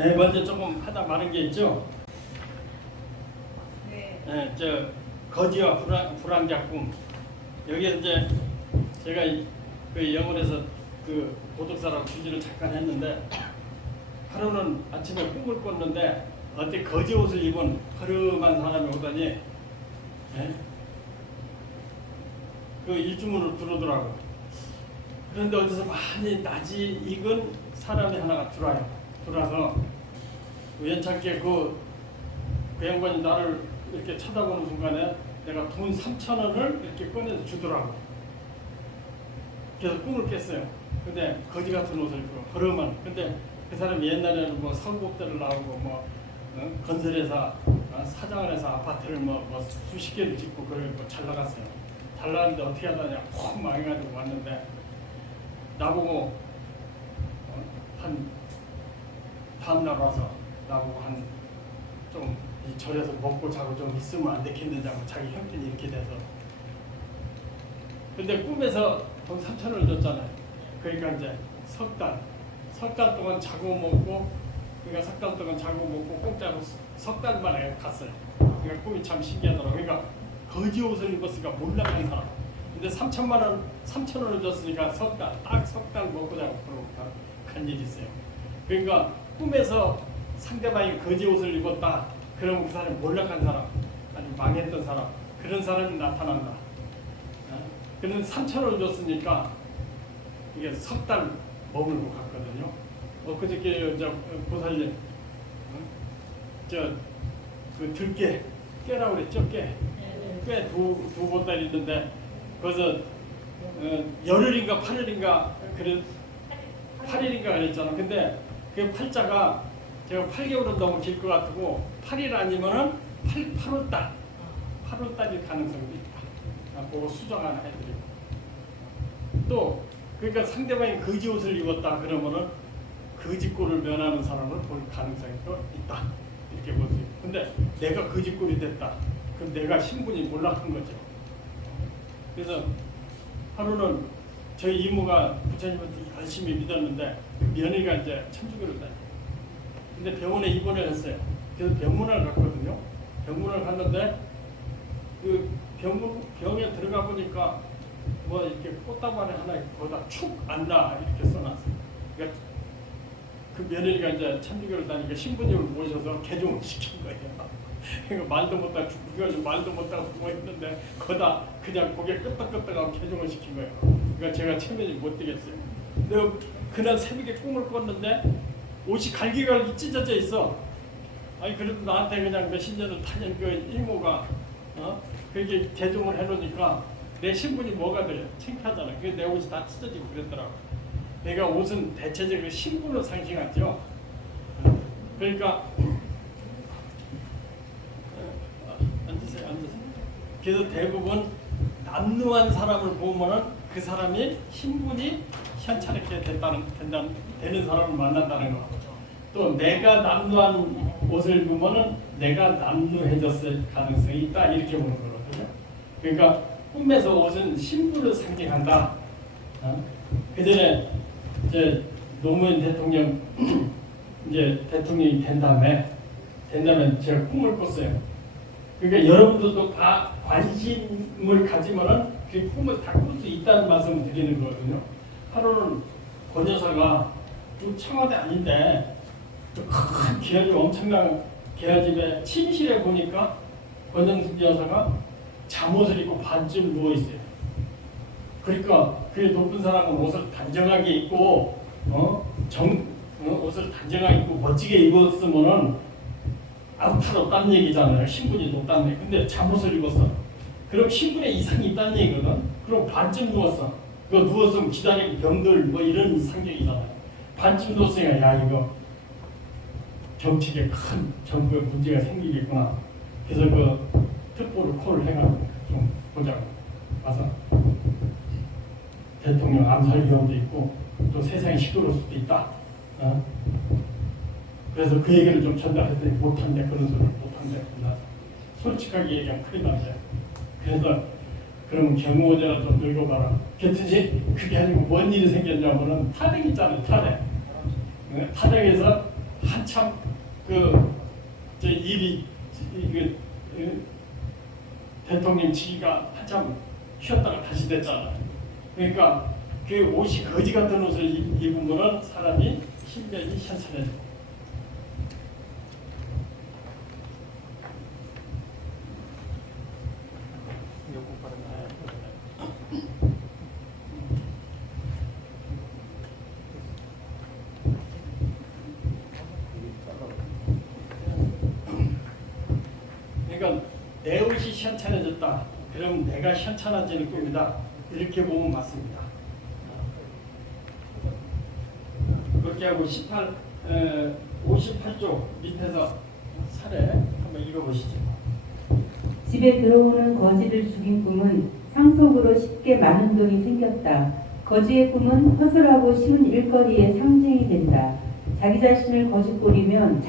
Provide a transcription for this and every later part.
네, 먼저 조금 하다 마는 게 있죠. 네. 네, 저 거지와 불황작품. 여기에 이제 제가 그 영월에서 그 도덕사라고 주지를 잠깐 했는데, 하루는 아침에 꿈을 꿨는데 어떻게 거지 옷을 입은 허름한 사람이 오더니, 네? 그 일주문으로 들어오더라고. 그런데 어디서 많이 낯이 익은 사람이 하나가 들어와서 우연찮게 그 양반이 나를 이렇게 쳐다보는 순간에 내가 돈 3,000원을 이렇게 꺼내서 주더라고. 그래서 꿈을 깼어요. 근데 거지 같은 옷을 입고 허름한. 근데 그 사람이 옛날에는 뭐 서구업대를 나오고 뭐 건설회사 사장을 해서 아파트를 뭐 수십 개를 짓고 그러고 잘 나갔어요. 잘 나갔는데 어떻게 하다냐 콕 망해가지고 왔는데 나보고 한 다음날 와서 나보고 한 좀 이 절에서 먹고 자고 좀 있으면 안 되겠느냐고 자기 형편이 이렇게 돼서. 근데 꿈에서 돈 3,000원을 줬잖아요. 그러니까 이제 석 달 동안 자고 먹고, 그러니까 석 달 동안 자고 먹고 공짜로 석 달 만에 갔어요. 그러니까 꿈이 참 신기하더라고요. 그러니까 거지 옷을 입었으니까 몰락한 사람. 근데 3,000원을 줬으니까 딱 석 달 먹고 자고 그러고 간 일이 있어요. 그러니까 꿈에서 상대방이 거지 옷을 입었다. 그러면 그 사람이 몰락한 사람, 아주 망했던 사람, 그런 사람이 나타난다. 그는 3,000원을 줬으니까 이게 석 달 머물고 갔거든요. 그저께 저 보살님, 그 들깨 깨라고 그랬죠? 깨 두 보따리 있는데 거기서 열흘인가 8일인가 그런 8일인가 그랬잖아. 근데 그 팔자가 제가 8개월은 너무 길 것 같고 8일 아니면은 8월달일 가능성도 있다. 그거 수정 하나 해드리고. 또 그러니까 상대방이 거지 옷을 입었다 그러면은 거지꼴을 면하는 사람을 볼 가능성이 또 있다. 이렇게 볼 수 있고. 근데 내가 거지꼴이 됐다. 그럼 내가 신분이 몰락한 거죠. 그래서 하루는 저희 이모가 부처님한테 열심히 믿었는데 그 며느리가 이제 천주교를 다녀요. 근데 병원에 입원을 했어요. 그래서 병문안 갔거든요. 병문안 갔는데 그 병에 들어가 보니까 뭐 이렇게 꽃다발에 하나 거기다 축 안나 이렇게 써놨어요. 그러니까 그 며느리가 이제 천주교를 다니니까 신부님을 모셔서 개종을 시킨 거예요. 그러니까 말도 못하고 죽어가지고 말도 못하고 누워있는데 거기다 그냥 고개 끄덕끄덕하고 개종을 시킨 거예요. 그러니까 제가 체면이 못 되겠어요. 근데 그날 새벽에 꿈을 꿨는데 옷이 갈기갈기 찢어져 있어. 아니 그래도 나한테 그냥 몇십 년을 다닌 그 이모가 그렇게 개종을 해놓으니까 내 신분이 뭐가 돼요? 창피하잖아. 그래서 내 옷이 다 찢어지고 그랬더라고. 내가 옷은 대체적으로 신분을 상징하죠. 그러니까 앉으세요. 그래서 대부분 남루한 사람을 보면은 그 사람이 신분이 현찮게 되는 사람을 만난다는 거. 또 내가 남루한 옷을 입으면은 내가 남루해졌을 가능성이 있다 이렇게 보는 거거든요. 그러니까 꿈에서 옷은 신분을 상징한다. 그 전에 이제 노무현 대통령 이제 대통령이 된다음에 제가 꿈을 꿨어요. 그러니까 여러분들도 다 관심을 가지면은 그 꿈을 다 꿀 수 있다는 말씀을 드리는 거거든요. 하루는 권 여사가 청와대 아닌데 큰 계야집 엄청난 계야집에 침실에 보니까 권영숙 여사가 잠옷을 입고 반쯤 누워 있어요. 그러니까 그 높은 사람은 옷을 단정하게 입고 옷을 단정하게 입고 멋지게 입었으면은 아무 없다는 얘기잖아요. 신분이 높다는 얘기. 근데 잠옷을 입었어. 그럼 신분의 이상이 있다는 얘기거든. 그럼 반쯤 누웠어. 그거 누웠으면 기다리는 병들 뭐 이런 상징이잖아요. 반쯤 누웠으니까 야 이거 정치계 큰 정부에 문제가 생기겠구나. 그래서 그 특보를 콜을 해가지고 좀 보자고 와서 대통령 암살 위험도 있고 또 세상이 시끄러울 수도 있다. 그래서 그 얘기를 좀 전달했더니 못한대. 그런 소리를 못한대. 솔직하게 얘기하면 큰일 난대. 그래서 그러면 경호원이라 좀 늙어봐라. 그랬더니 그게 아니고 뭔 일이 생겼냐면은 탄핵 있잖아요. 탄핵. 탄핵에서 한참 저 일이 대통령 지위가 한참 쉬었다가 다시 됐잖아요. 그러니까 그 옷이 거지 같은 옷을 입으면 사람이 신변이 현찮아져. 그러니까 내 옷이 현찮아졌다. 그럼 내가 현찮아지는 겁니다. 이렇게 보면 맞습니다. 그렇게 하고 58쪽 밑에서 사례 한번 읽어보시죠. 집에 들어오는 거지를 죽인 꿈은 상속으로 쉽게 많은 돈이 생겼다. 거지의 꿈은 허술하고 쉬운 일거리의 상징이 된다. 자기 자신이 거짓골이면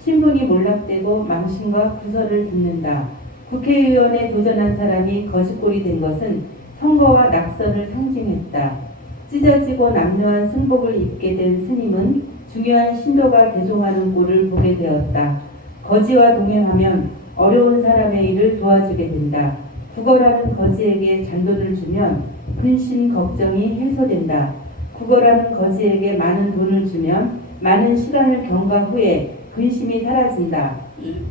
신분이 몰락되고 망신과 구설을 듣는다. 국회의원에 도전한 사람이 거짓골이 된 것은 선거와 낙선을 상징했다. 찢어지고 남루한 승복을 입게 된 스님은 중요한 신도가 대종하는 꼴을 보게 되었다. 거지와 동행하면 어려운 사람의 일을 도와주게 된다. 구걸하는 거지에게 잔돈을 주면 근심 걱정이 해소된다. 구걸하는 거지에게 많은 돈을 주면 많은 시간을 경과 후에 근심이 사라진다. 이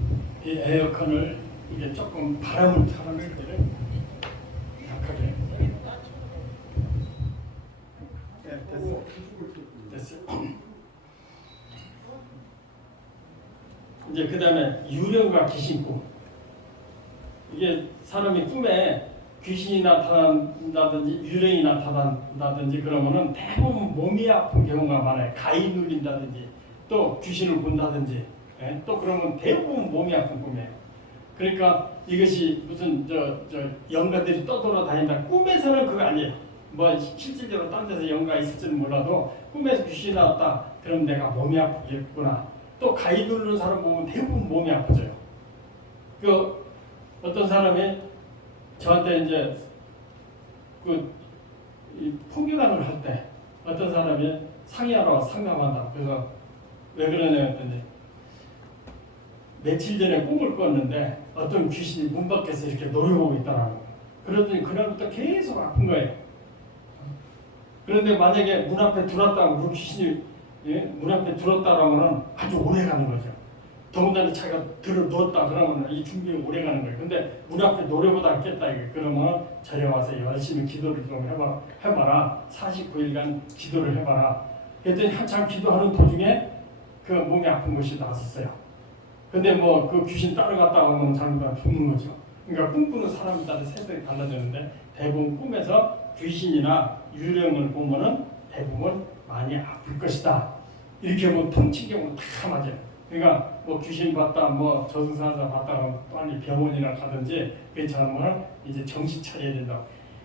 에어컨을 이게 조금 바람을 타는 때를 약하게. 네, 됐어요. 이제 그 다음에 유령과 귀신꿈. 이게 사람이 꿈에 귀신이 나타난다든지 유령이 나타난다든지 그러면은 대부분 몸이 아픈 경우가 많아요. 가위 눌린다든지 또 귀신을 본다든지 또 그러면 대부분 몸이 아픈 꿈이에요. 그러니까 이것이 무슨 저 영가들이 떠돌아다닌다. 꿈에서는 그거 아니에요. 뭐 실질적으로 딴 데서 영가 있을지는 몰라도 꿈에서 귀신이 나왔다. 그럼 내가 몸이 아프겠구나. 또 가위 누르는 사람 보면 대부분 몸이 아프져요. 그 어떤 사람이 저한테 이제 이 풍기단을 할 때 어떤 사람이 상의하러 상담한다. 그래서 왜 그러냐 했더니 며칠 전에 꿈을 꿨는데 어떤 귀신이 문 밖에서 이렇게 노려보고 있다라는 거예요. 그러더니 그날부터 계속 아픈 거예요. 그런데 만약에 문 앞에 들어왔다고 그 귀신이 문 앞에 들어왔다라면 아주 오래 가는 거죠. 더군다나 자기가 들어 누웠다 그러면 이 준비 오래 가는 거예요. 근데 문 앞에 노래보다 않겠다 이게 그러면 절에 와서 열심히 기도를 좀 해봐라. 49일간 기도를 해봐라. 그랬더니 한참 기도하는 도중에 그 몸이 아픈 것이 나섰어요. 근데 뭐 그 귀신 따라갔다 오면 잘못하면 죽는 거죠. 그러니까 꿈꾸는 사람에 따라 세상이 달라지는데 대부분 꿈에서 귀신이나 유령을 보면은 대부분 많이 아플 것이다. 이렇게 뭐 통치경우 다 맞아요. 그러니까 뭐 귀신 봤다, 뭐 저승사자 봤다 그러면 빨리 병원이나 가든지 괜찮으면 이제 정신 차려야 된다.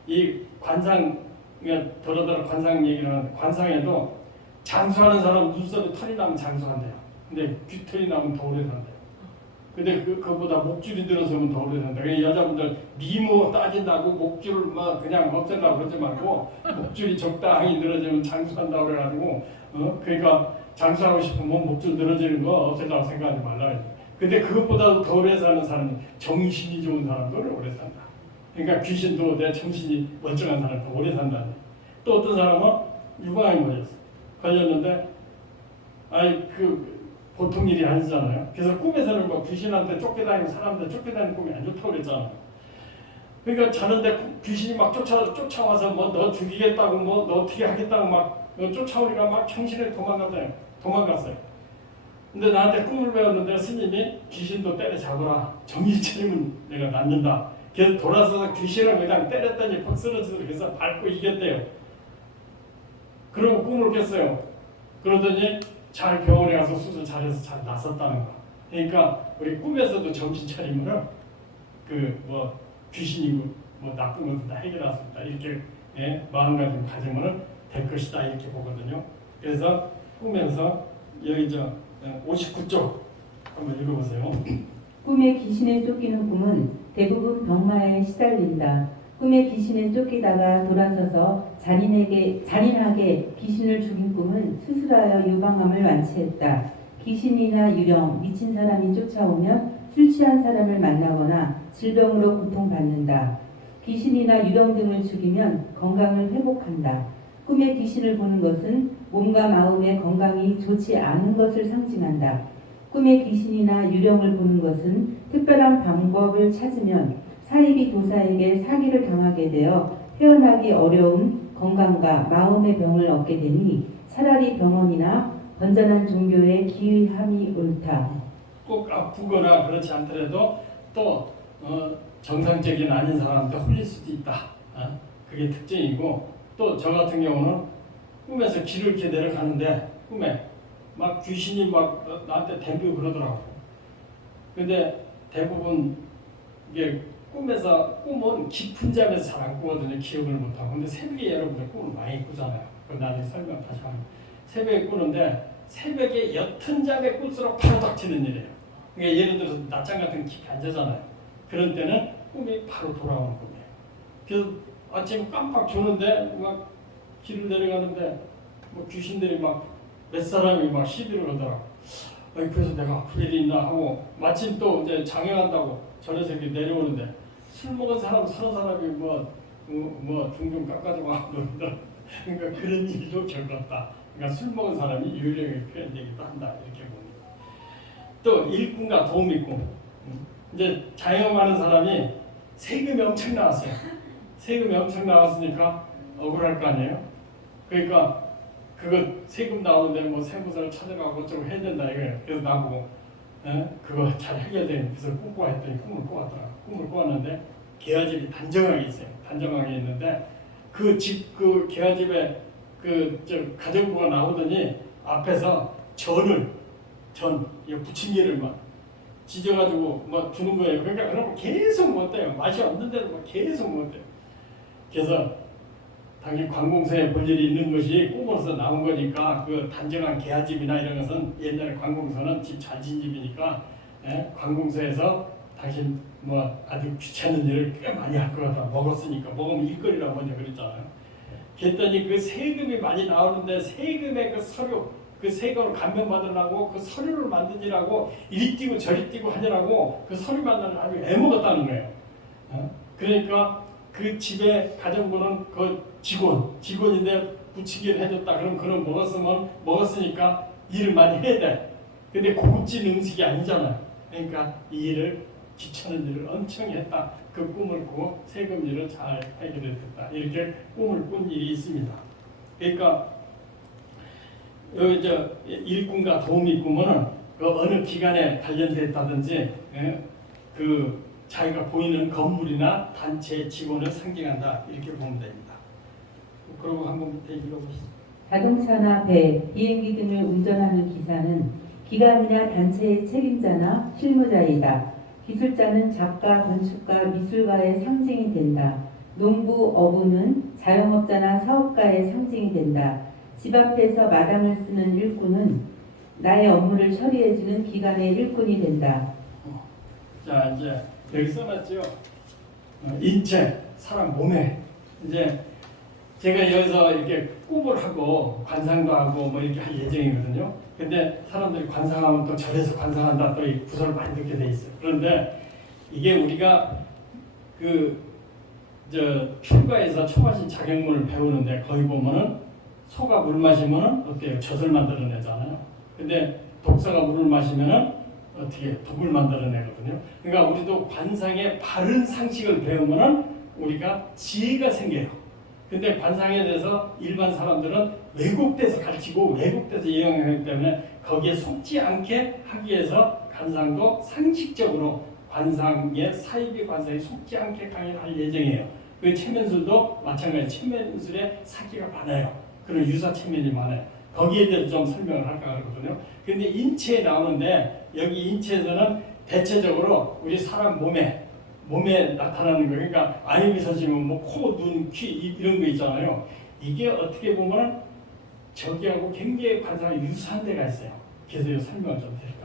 이 관상, 더러더러 관상 얘기를 하는데 관상에도 장수하는 사람 눈썹에 털이 나면 장수한대요. 근데 귀털이 나면 더 오래 산대요. 근데 그거보다 목줄이 늘어서면 더 오래 산다. 그러니까 여자분들 미모 따진다고 목줄을 막 그냥 없앤다고 그러지 말고 목줄이 적당히 늘어지면 장수한다고 그래가지고 그러니까 장수하고 싶으면 목줄 늘어지는 거 없앤다고 생각하지 말라. 근데 그것보다도 더 오래 사는 사람이 정신이 좋은 사람도 오래 산다. 그러니까 귀신도 내 정신이 멀쩡한 사람이 더 오래 산다. 또 어떤 사람은 유방암이 걸렸는데 보통 일이 아니잖아요. 그래서 꿈에서는 뭐 귀신한테 쫓겨다니는 사람한테 쫓겨다니는 꿈이 안 좋다고 그랬잖아요. 그러니까 자는데 귀신이 막 쫓아와서 뭐 너 죽이겠다고 뭐 너 어떻게 하겠다고 막 쫓아오니까 막 정신에 도망갔어요. 근데 나한테 꿈을 배웠는데 스님이 귀신도 때려잡으라. 정신 차리면 내가 낫는다. 그래서 돌아서서 귀신을 그냥 때렸더니 퍽 쓰러지고 그래서 밟고 이겼대요. 그러고 꿈을 깼어요. 그러더니 잘 병원에 가서 수술 잘해서 잘 낫었다는 거. 그러니까 우리 꿈에서도 정신 차리면은 뭐 귀신이고 뭐 나쁜 것도 다 해결할 수 있다. 이렇게 마음가짐 가지면은 될 것이다 이렇게 보거든요. 그래서 꿈에서 여기 59쪽 한번 읽어보세요. 꿈에 귀신에 쫓기는 꿈은 대부분 병마에 시달린다. 꿈에 귀신에 쫓기다가 돌아서서 잔인하게 귀신을 죽인 꿈은 수술하여 유방암을 완치했다. 귀신이나 유령, 미친 사람이 쫓아오면 술 취한 사람을 만나거나 질병으로 고통받는다. 귀신이나 유령 등을 죽이면 건강을 회복한다. 꿈에 귀신을 보는 것은 몸과 마음의 건강이 좋지 않은 것을 상징한다. 꿈에 귀신이나 유령을 보는 것은 특별한 방법을 찾으면 사이비 도사에게 사기를 당하게 되어 헤어나기 어려운 건강과 마음의 병을 얻게 되니 차라리 병원이나 건전한 종교에 기의함이 옳다. 꼭 아프거나 그렇지 않더라도 또 정상적인 아닌 사람한테 홀릴 수도 있다. 그게 특징이고, 또 저 같은 경우는 꿈에서 길을 이렇게 내려가는데 꿈에 막 귀신이 막 나한테 댐비고 그러더라고. 근데 대부분 이게 꿈은 깊은 잠에서 잘 안 꾸거든요. 기억을 못하고. 근데 새벽에 여러분들 꿈을 많이 꾸잖아요. 그건 나중에 설명 다시 하면. 새벽에 꾸는데 새벽에 옅은 잠에 꿀수록 바로 닥치는 일이에요. 그러니까 예를 들어서 낮잠 같은 거 깊이 안 자잖아요. 그런 때는 꿈이 바로 돌아오는 꿈이에요. 그래서 아침 깜빡 조는데 막 길을 내려가는데 뭐 귀신들이 막 몇 사람이 막 시비를 하더라고. 그래서 내가 아플 일이 있나 하고, 마침 또 이제 장애한다고 전에서 이렇게 내려오는데 술 먹은 사람 서너 사람이 뭐 둥둥 깎아주고 그러더라고. 그러니까 그런 일도 겪었다. 그러니까 술 먹은 사람이 유령의 표현 얘기도 한다, 이렇게 봅니다. 또 일꾼과 도우미꾼. 이제 자영업하는 사람이 세금이 엄청 나왔어요. 세금이 엄청 나왔으니까 억울할 거 아니에요. 그러니까 그거 세금 나오는데 뭐 세무서를 찾아가고 어쩌고 해야 된다 이거예요. 그래서 나보고 그거 잘 해결되는 빚을 꿈꿔 했더니 꿈을 꾸었더라. 꿈을 꾸었는데 계화집이 단정하게 있어요. 단정하게 있는데 그 계화집에 가정부가 나오더니 앞에서 이거 부침개를 막 지져가지고 막 주는 거예요. 그러니까 그런 거 계속 먹었대요. 맛이 없는 대로 막 계속 먹었대요. 그래서 당연히 관공서에 볼 일이 있는 것이 꿈으로서 나온 거니까, 그 단정한 계화집이나 이런 것은 옛날에 관공서는 집 잘 진 집이니까 관공서에서 당신 뭐 아주 귀찮은 일을 꽤 많이 할 거다. 먹었으니까 먹으면 일거리라고 먼저 그랬잖아요. 그랬더니 그 세금이 많이 나오는데 세금의 그 서류, 그 세금을 감면받으려고 그 서류를 만드느라고 이리 뛰고 저리 뛰고 하느라고 그 서류 만드는 아주 애먹었다는 거예요. 그러니까 그 집에 가정부는 그 직원인데 부치기를 해줬다. 그럼 먹었으니까 일을 많이 해야 돼. 근데 고급진 음식이 아니잖아요. 그러니까 이 일을, 귀찮은 일을 엄청 했다. 그 꿈을 꾸고 세금 일을 잘 해결했다. 이렇게 꿈을 꾼 일이 있습니다. 그러니까 여기 일꾼과 도우미 꿈은 그 어느 기관에 관련됐다든지 그 자기가 보이는 건물이나 단체 직원을 상징한다, 이렇게 보면 됩니다. 그리고 한번 밑에 읽어보시죠. 자동차나 배, 비행기 등을 운전하는 기사는 기관이나 단체의 책임자나 실무자이다. 기술자는 작가, 건축가, 미술가의 상징이 된다. 농부, 어부는 자영업자나 사업가의 상징이 된다. 집 앞에서 마당을 쓰는 일꾼은 나의 업무를 처리해주는 기관의 일꾼이 된다. 자, 이제 여기 써놨죠. 인체, 사람 몸에. 이제 제가 여기서 이렇게 꿈을 하고 관상도 하고 뭐 이렇게 할 예정이거든요. 근데 사람들이 관상하면 또 절에서 관상한다, 또 이 구설을 많이 듣게 돼 있어요. 그런데 이게 우리가 출가에서 초가신 자격문을 배우는데 거기 보면은 소가 물 마시면은 어때요? 젖을 만들어내잖아요. 근데 독사가 물을 마시면은 어떻게 독을 만들어내거든요. 그러니까 우리도 관상의 바른 상식을 배우면은 우리가 지혜가 생겨요. 근데 관상에 대해서 일반 사람들은 왜곡돼서 가르치고 왜곡돼서 이용하기 때문에 거기에 속지 않게 하기 위해서 관상도 상식적으로 관상의 사이비 관상에 속지 않게 강의할 예정이에요. 그 체면술도 마찬가지, 체면술에 사기가 많아요. 그런 유사 체면이 많아요. 거기에 대해서 좀 설명을 할까 하거든요. 근데 인체에 나오는데 여기 인체에서는 대체적으로 우리 사람 몸에 나타나는 거예요. 그러니까 아유미 선생님은 뭐 코, 눈, 귀 이런 거 있잖아요. 이게 어떻게 보면 저기하고 굉장히 관상이 유사한 데가 있어요. 그래서 설명을 좀 드릴게요.